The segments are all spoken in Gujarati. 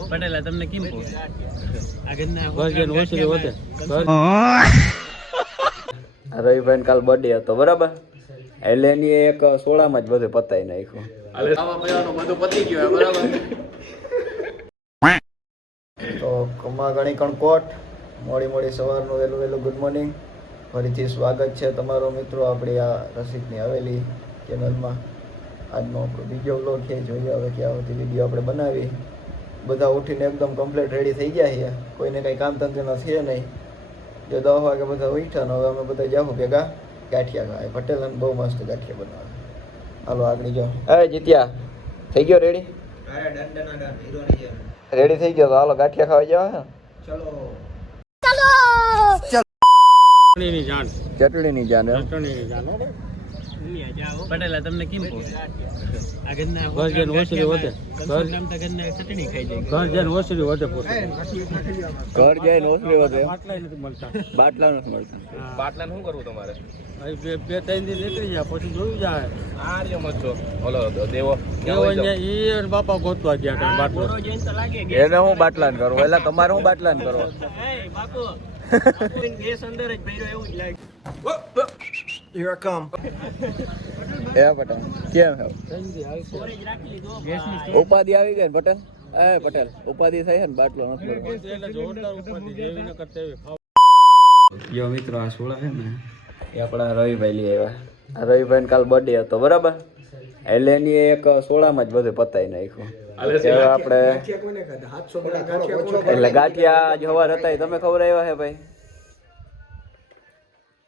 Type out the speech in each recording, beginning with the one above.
પટેલા તમને કેમ કહું રવિભાઈ કાલ બર્થડે હતો બરાબર, એટલે એની એક 16 માં જ બધું પતાવી નાખ્યું. બધું પતી ગયું બરાબર. તો કમા ગણી કણકોટ મોડી સવારનું વહેલું ગુડ મોર્નિંગ. ફરીથી સ્વાગત છે તમારો મિત્રો આપણી આ રસિકની હવેલી ચેનલમાં. આજનો આપણો બીજો વ્લોગ છે, જોઈએ હવે ક્યાં સુધી વિડીયો આપણે બનાવી. બધા ઉઠીને એકદમ કમ્પ્લીટ રેડી થઈ ગયા છે, કોઈને કંઈ કામ ધંધા છે નહીં. જો 10 વાગે બધા ઉઠ્યા ને હવે અમે બધા જાવ ભેગા ગાંઠિયા ખાય. પટેલ બહુ મસ્ત ગાંઠિયા બનાવે. હાલો આગળ જો. અરે જીત્યા થઈ ગયો રેડી? રેડી થઈ ગયો તો હાલો ગાંઠિયા ખાવા જાવ. ચલો ચટણીની જાન પટેલા તમને કેમ કહું બાટલા નથી મળતા. બાટલા શું કરવું તમારે? 2-3 દી નીકળી જાય પછી જોયું જાય. બાપા ગોતવા ગયા બાટલો એને હું બાટલા ને કરું. એટલે તમારે હું બાટલા ને કરો? Here I come. પટેલ કેમ હે? ઉપાધિ આવી ગઈ ને પટેલ? પટેલ ઉપાધિ થઈ છે ને બાટલો નથી. યો મિત્રો આ 16 છે ને એ આપણા રવિભાઈ લઈ આવ્યા. આ રવિભાઈ કાલ બર્થડે હતો બરાબર, એટલે એની એક 16 માં જ બધું પતાવી નાખ્યું. આપણે એટલે ગાંઠિયા જવાર હતા તમે ખબર આવ્યા હે ભાઈ?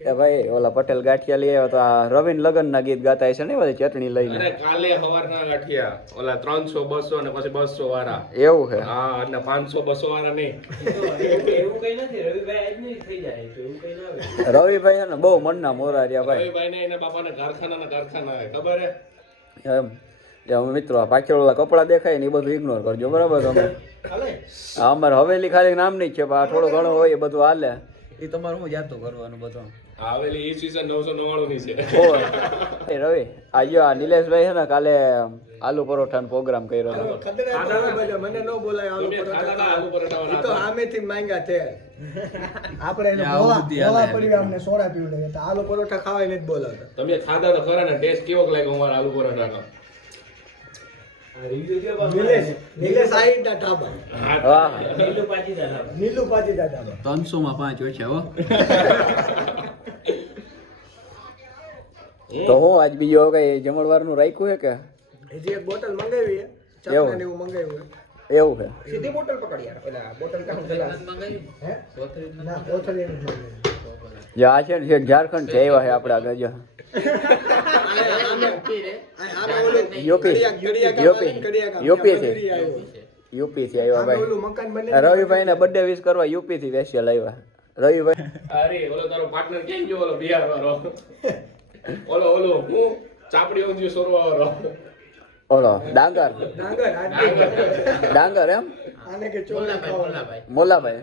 એ ભાઈ ઓલા પટેલ ગાંઠિયા લઈ આવ્યો તો આ રવિન લગન ના ગીત ગાતા છે ને બધી ચટણી લઈને. અરે કાલે સવારના ગાંઠિયા ઓલા 300 200 ને પછી 200 વાળા. એવું છે? હા, એટલે 500 200 વાળા નહીં. એવું કઈ નથી. રવિભાઈ આજ નહીં થઈ જાય એવું કઈ ના આવે. રવિભાઈ ને બહુ મનના મોરા રહ્યા ભાઈ. રવિભાઈ ને એના બાપાના કારખાના હે ખબર હે એમ. મિત્રો પાછળ ઓલા કપડા દેખાય ને એ બધું ઇગ્નોર કરજો બરાબર તમે. અમારે હવેલી ખાલી નામ નહીં છે, થોડો ઘણો હોય એ બધું હાલે. એ તમારે હું જાતો કરવાનું બધું. આવેલી ઈ સીઝન 999 ની છે. એ રવિ આજો આ નિલેશભાઈ છે ને કાલે આલુ પરોઠાનો પ્રોગ્રામ કર્યો હતો. મને ન બોલાય આલુ પરોઠા. ઈ તો આમેથી માંગ્યા છે. આપણે એને બોલા પડી અમને સોડા પીવડે તો આલુ પરોઠા ખાવાય નથી બોલાવતા. તમે ખાધા તો ખરા ને, ટેસ્ટ કેવો લાગ્યો અમારા આલુ પરોઠાનો? નિલેશ આઈડા ઢાબા. હા નીલુ પાજીદા ઢાબા. 300 માં 5 ઓછા હો. તો હું આજ બીજો કઈ જમણવારનું રાખ્યું છે કે હજી એક બોટલ મંગાવી છે, ચકનાની એવું મંગાવ્યું છે. એવું છે? સીધી બોટલ પકડ યાર. પેલા બોટલ કામ ગ્લાસ હે ના કોથળી નું જોઈએ. જે આ છે ને ઝારખંડ થી આવ્યા છે આપણે આગળ જો. યુપી થી આવ્યા ભાઈ. રવિભાઈ ને બર્થડે વિશ કરવા યુપી થી સ્પેશિયલ આવ્યા. રવિભાઈ અરે ઓલો તારો પાર્ટનર કેમ ગયો? ઓલો બિહાર વાળો ઓલો હું ચાપડી ઊંધી સોરવા વાળો ઓલો ડાંગર એમ. આને કે ચોલા ખાવા. મુલાભાઈ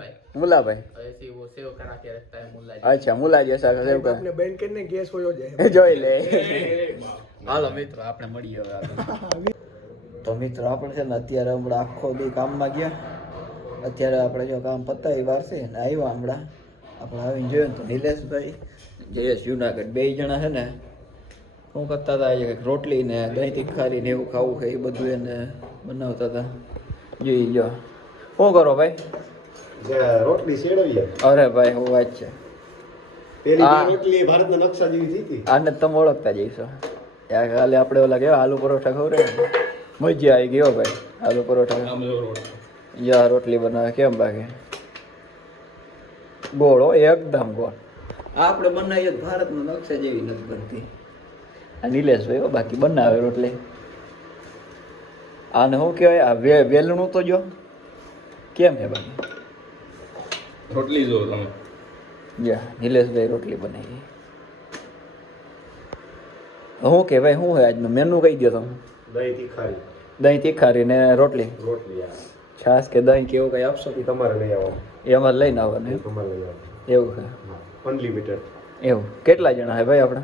અચ્છા મુલા જૈસા સેવ કર. આપને બેન કરીને ગેસ હોયો જાય જોઈ લે. હાલો મિત્રો આપણે મળીએ હવે. તો મિત્રો આપણે છે ને અત્યારે હમણાં આખો દી કામમાં ગયા. અત્યારે આપણે જો કામ પતાવી વાર છે ને આવ્યા હમણાં. આપણે આવીને જોયું તો નિલેશભાઈ જયેશ જુનાગઢ 2 જણા છે ને શું કરતા હતા, કંઈક રોટલી ને દહીં તીખારી ને એવું ખાવું છે એ બધું એને બનાવતા હતા. જોઈ જો શું કરો ભાઈ? રોટલી શેડવીએ. અરે ભાઈ હું વાત છે. પેલી રોટલી ભારતના નકશા જેવી હતી. આને તમે ઓળખતા જઈશો. કાલે આપણે ઓલા કેવા આલુ પરોઠા ખવડાવ્યા, મજા આવી ગયો ભાઈ. આલુ પરોઠા યા રોટલી બનાવે કેમ બાકી ગોળ હો, એકદમ ગોળ. આપણે બનાવીએ ભારતના નકશા જેવી નથી બનતી. આ નિલેશભાઈ હો બાકી બનાવે રોટલી. આને શું કહેવાય? આ વેલણું તો જો કેમ છે બાકી રોટલી જો તમે. યા નિલેશભાઈ રોટલી બનાવી. શું કે ભાઈ શું હોય આજનું મેનુ કહી દો તમે? દહીં તીખારી ને રોટલી. છાસ કે દહીં કેવું કઈ આપશો? તમારે લઈ આવો. એ અમારે લઈને આવવાનું એવું છે? અનલિમિટેડ. એવું કેટલા જણા હે ભાઈ આપણે?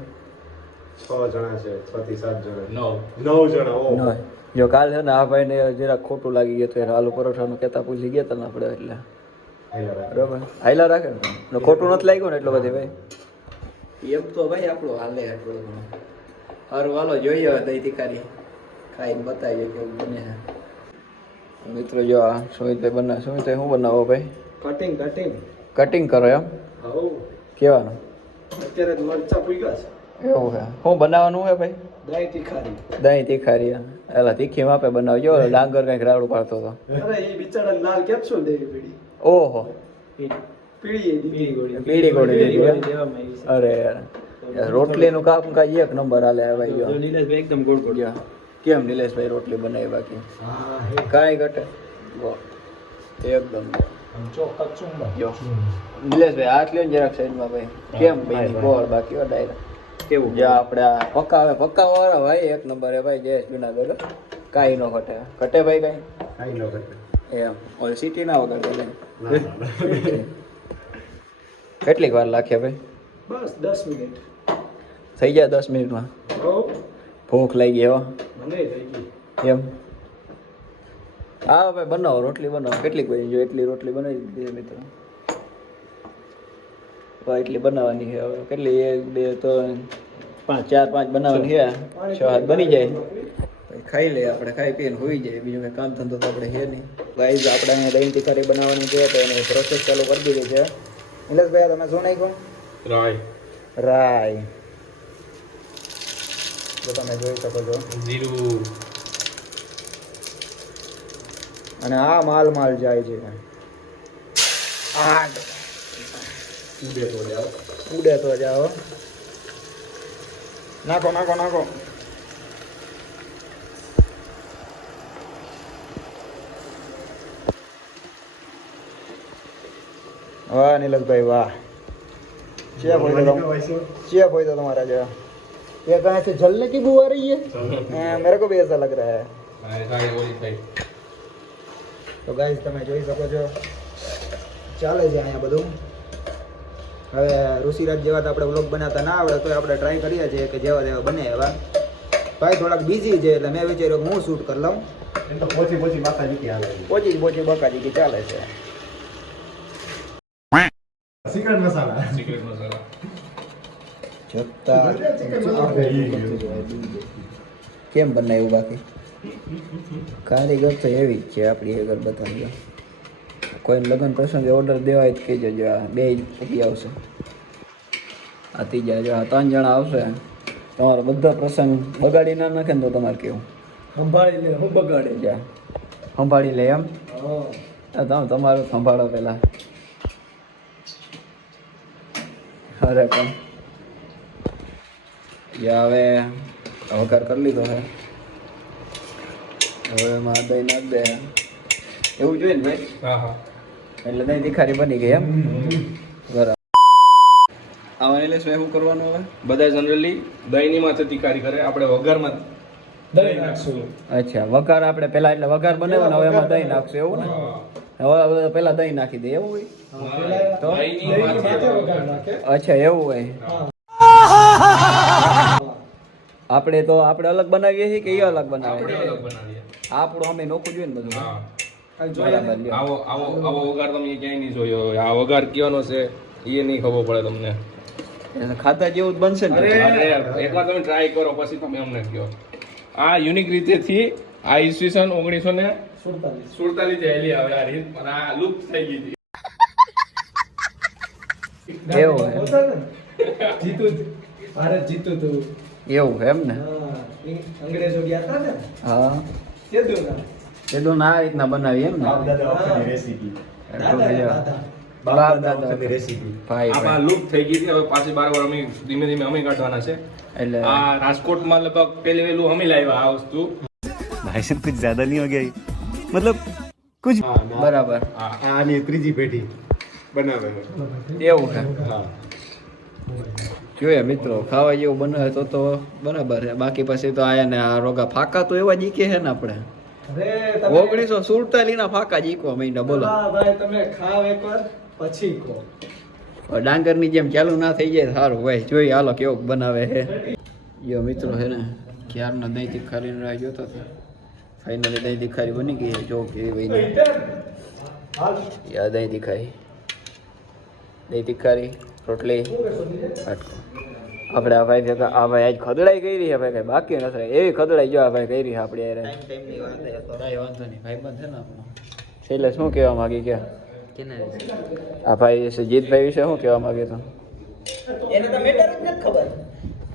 6 જણા છે. 6 થી 7 જણા. 9 જણા. જો કાલ છે ને આ ભાઈને જરાક ખોટું લાગી ગયું હતું આલુ પરોઠાનું કહેતા પૂછી ગયા હતા ને આપણે એટલે બરાબર હાઈલા રાખે ને ખોટું નથી લાગ્યું ને એટલો બધી ભાઈ એમ તો ભાઈ આપણું હાલે એટલું સારું હાલો જોઈએ હવે દહીં તીખારી ખાઈને બતાવીએ કેવું બને છે મિત્રો જો આ સુમિતભાઈ બનાવે સુમિતભાઈ શું બનાવો ભાઈ કટિંગ કટિંગ કરો એમ હવ કેવાનું અત્યારે મરચા પૂગ્યા છે એવું છે શું બનાવવાનું હોય ભાઈ દહીં તીખારી દહીં તીખારી એલા તીખી માપે બનાવજો ડાંગર કંઈક રાવડું પાડતો હતો અરે એ બિચારા લાલ કેપ્સ્યુલ દેવી પડી ઓહો પીળી પીળી ગોળી દીધી એમ? અરે યાર રોટલીનું કામ કાંઈ એક નંબર હાલે ભાઈ જો એકદમ ગોળ ગોળ જો કેમ નિલેશભાઈ રોટલી બનાવી બાકી કાંઈ ઘટે વાહ. એકદમ જો નિલેશભાઈ હાથ લ્યો ને જરાક સાઈડમાં ભાઈ કેમ ભાઈ ગોળ બાકી હો ડાયરેક્ટ કેવું જે આપણે આ પક્કા વાળા ભાઈ એક નંબર હે ભાઈ જયેશ જુનાગઢ કાંઈ ન ઘટે ઘટે ભાઈ કાંઈ એમ ઓલી સિટી ના વગર ચાલે કેટલીક વાર લાખે ભાઈ બસ 10 મિનિટ થઈ ગયા 10 મિનિટમાં ભૂખ લાગી હો મને થઈ ગઈ એમ હા ભાઈ બનાવો રોટલી બનાવો કેટલીક બની જો એટલી રોટલી બનાવી દીધી મિત્રો એટલી બનાવવાની છે હવે કેટલી 1 2 3 4 5 બનાવવાની છે 6 7 બની જાય પછી ખાઈ લઈએ આપણે ખાઈ પીને હોઈ જાય બીજું કંઈ કામ ધંધો તો આપણે છે નહીં ગાઈઝ આપણે અહીંયા દહીં તીખારી બનાવવાની છે તો એની પ્રોસેસ ચાલુ કરી દીધી છે નિલેશભાઈ તમે શું નાખ્યું રાય જો તમે જોઈ શકો છો જીરું અને આ માલ જાય છે ઉડે તો જાઓ નાખો વાહ નિલેશભાઈ વાહ चेप हो तो तुम्हारा जो ये कहाँ से जलने की बू आ रही है मेरे को भी ऐसा लग रहा है તો ગાઈસ તમે જોઈ શકો છો ચાલે છે અહીંયા બધું હવે ઋષિરાજ જેવા તો આપણે વ્લોગ બનાવતા ના આવડે તો આપણે ટ્રાય કરીએ છીએ કે જેવા જેવા બને એવા ભાઈ થોડાક બિઝી છે એટલે મેં વિચાર્યું કે હું શૂટ કરી લઉં એમ તો પોચી માતાજી કે આવે પોચી બકાજી કે ચાલે છે સિક્રેટ મસાલા જતા કેમ બનાવ્યું બાકી કારીગર તો એવી જ છે આપણી આગળ બતાવી કોઈને લગ્ન પ્રસંગે ઓર્ડર દેવાય તો કહેજો જો આ 2 પગી આવશે આ ત્રીજા જો આ 3 જણા આવશે તમારો બધા પ્રસંગ બગાડી ના નાખે ને તો તમારે કેવું સંભાળી લે હું બગાડે જા સંભાળી લે એમ તમે તમારું સંભાળો પહેલાં અરે પણ હવે વઘાર કરી લીધો છે હવે એમાં દહીં નાખ દે એવું જોઈએ ને ભાઈ એટલે દહીં તીખારી બની ગઈ એમ બરાબર આવા નિલેશભાઈ શું કરવાનું હવે બધા જનરલી દહીંની માથે તીખારી કરે આપણે વઘારમાં દહીં નાખશું અચ્છા વઘાર આપણે પેલા એટલે વઘાર બનાવ્યો ને હવે એમાં દહીં નાખશું એવું ને હવે પેલા દહીં નાખી દે એવું હોય તો અચ્છા એવું હોય આપણે અલગ બનાવીએ છીએ કે એ અલગ બનાવે આપણું અમે નોખું જોઈએ ને બધું બરાબર લ્યો. આવો વઘાર તમે ક્યાંય નહીં જોયો હોય. આ વઘાર કયોનો છે એ નહીં ખબર પડે તમને એટલે ખાતા જેવું જ બનશે ને એકવાર તમે ટ્રાય કરો પછી તમે અમને કહો આ યુનિક રીતેથી આ ઈસવીસન 1947 થયેલી આવે આ રીત અને આ લુપ્ત થઈ ગઈ હતી એવું હોય ભારત જીતું તું એવું એમ ને અંગ્રેજો ગયા હતા ને હા તેદુના એટલું ના આ રીતના બનાવી એમ ને બાપ દાદા વખતની રેસીપી બાપ દાદા વખતની રેસીપી ભાઈ આ લુપ્ત થઈ ગઈ હતી હવે પાછી બાર અમે ધીમે ધીમે અમે કાઢવાના છે એટલે આ રાજકોટમાં લગભગ પહેલી વહેલું અમે લાવ્યા આ વસ્તુ भाई साहब कुछ ज्यादा नहीं हो गया ये? मतलब कुछ બરાબર આની ત્રીજી પેઢી બનાવે છે. એવું છે હા જોઈએ મિત્રો ખાવા જેવું બનાવે તો બરાબર છે બાકી પછી તો આયા ને આ રોગા ફાકા તો એવા જીકે છે ને આપણે અરે 1947 ના ફાકા જીકવા માંડ્યા બોલો ભાઈ તમે ખાવ એકવાર પછી કહો ડાંગરની જેમ ચાલુ ના થઈ જાય સારું ભાઈ જોઈએ હાલો કેવું બનાવે છે જો મિત્રો છે ને ક્યારના દહીં તીખારીને રાહ જોતા હતા ફાઇનલી દહીં તીખારી બની ગઈ છે. જો કેવી બની યાદ દહીં તીખારી, દહીં તીખારી, રોટલી, વાટકો. આપણે આ ભાઈ ભેગા આ ભાઈ આજ ખદડાઈ કરી છે ભાઈ, કઈ બાકી નથી એવી ખદડાઈ જો આ ભાઈ કરી છે આપણે યાર. કાંઈ વાંધો નહીં, ભાઈ બંધ છે ને આપણો. છેલ્લે શું કહેવા માંગી કે આ ભાઈ વિશે, જીતભાઈ વિશે શું કહેવા માંગે તો? એને તો મેટર જ નથી ખબર.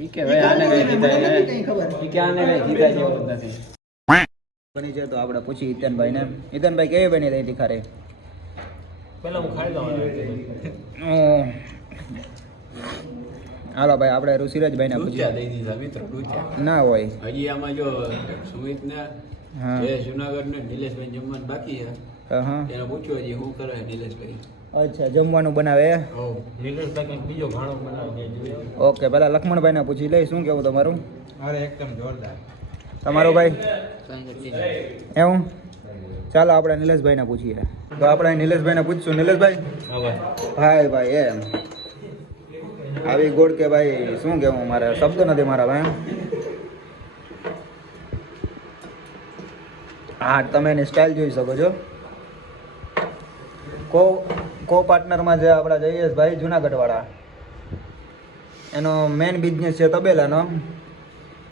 ઈ કે ભાઈ આને કઈ જીતાય કઈ ખબર. ઈ કે આને કઈ જીતાય જેવું જ નથી. બની છે તો આપણે પૂછી ઈતનભાઈ ને. ઈતનભાઈ કેવી બની દહીં તીખારી? પેલા હું ખાઈ દઉં. હાલો ભાઈ આપણે ઋષિરાજભાઈ ને પૂછીએ. દઈ દીધા મિત્રો ડૂચ્યા. ના હોય. હજી આમાં જો સુમિત ને હા જુનાગઢ ને નિલેશભાઈ જમવાનું બાકી છે. હા. એને પૂછ્યું હજી શું કરે નિલેશભાઈ. અચ્છા જમવાનું બનાવે. નિલેશભાઈ કંઈક બીજો ઘાણો બનાવી દેજો. ઓકે પહેલા લક્ષ્મણભાઈ ને પૂછી લઈ, શું કેવું તમારું? અરે એકદમ જોરદાર. તમારું ભાઈ એવું? ચાલો આપણે નિલેશભાઈ ને પૂછીએ. તો આપણે નિલેશભાઈ ને પૂછશું. નિલેશભાઈ ભાઈ ભાઈ એમ આવી ગોળ કે ભાઈ શું કેવું, મારે શબ્દ નથી મારા ભાઈ. હા તમે એની સ્ટાઇલ જોઈ શકો છો. કો પાર્ટનરમાં જે આપણા જયેશભાઈ જુનાગઢવાળા, એનો મેઇન બિઝનેસ છે તબેલાનો.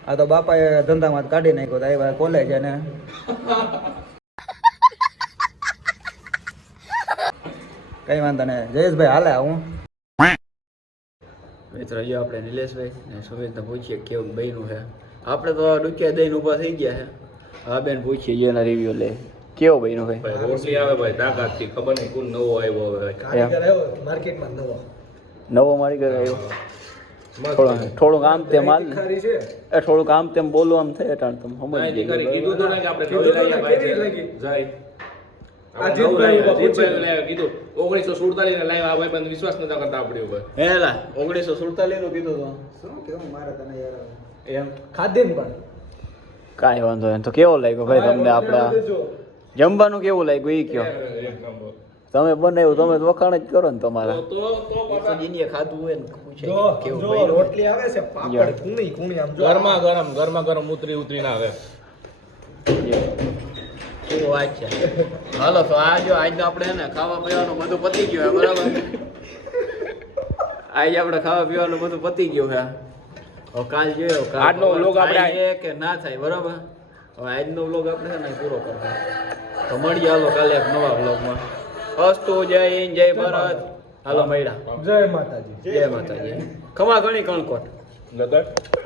આ તો બાપાએ ધંધામાં જ કાઢી નાખ્યો તો આવ્યા કોલેજ અને કઈ વાંધો નહીં જયેશભાઈ હાલે હું મિત્રો. જો આપણે નિલેશભાઈ ને સુમિતને પૂછીએ કેવું બન્યું છે. આપણે તો ડૂક્યા દઈને ઊભા થઈ ગયા છે. હા બેન પૂછીએ એના રિવ્યુ લે કેવું બન્યું ભાઈ. ભાઈ રોટલી આવે ભાઈ તાકાતથી, ખબર નહીં કોણ નવો આવ્યો હવે. કારીગર આવ્યો માર્કેટમાં નવો. નવો મારી ઘરે આવ્યો. થોડુંક આમ તેમ હાલ ને તીખારી છે. એ થોડુંક આમ તેમ બોલું આમ થાય એટલે તમે ભાઈ સમજી દીકરી કીધું તો ને કે આપણે કીધું તો જોઈ લઈએ ને, ભાઈ કેવી લાગી? જાય. આ જીતભાઈ ઉભા જીતભાઈ ને કીધું 1947 ને લાવ્યા, આ ભાઈ પણ વિશ્વાસ નતા કરતા આપણી ઉપર. હેલા 1947 નું કીધું તો શું કેવું મારે તને યાર એમ ખાધે ને પણ કાંઈ વાંધો નહીં. તો કેવો લાગ્યો ભાઈ તમને આપણા જમવાનું કેવું લાગ્યું એ કયો? તમે બનાવ્યું તમે તો વખાણ જ કરો ને તમારા. તો પાછા જીનીએ ખાધું હોય ને પૂછે જો કેવું જો બન્યું? રોટલી આવે છે પાપડ કુણી કુણી આમ જો ગરમા ગરમ ઉતરી ના આવે. શું વાત છે. હાલો તો આ જો આજનો આપણે હે ને ખાવા પીવાનું બધું પતી ગયું છે બરાબર. આજે આપણે ખાવા પીવાનું બધું પતી ગયું છે. હવે કાલ જોયો આજનો vlog આપણે થાય કે ના થાય બરાબર. હવે આજનો વ્લોગ આપણે છે ને પૂરો કરતા. તો મળીએ હાલો કાલે એક નવા વ્લોગમાં. અસ્તુ જય હિન્દ જય ભારત. હાલો મળ્યા. જય માતાજી. જય માતાજી. ખમા ઘણી કણકોટ. લગન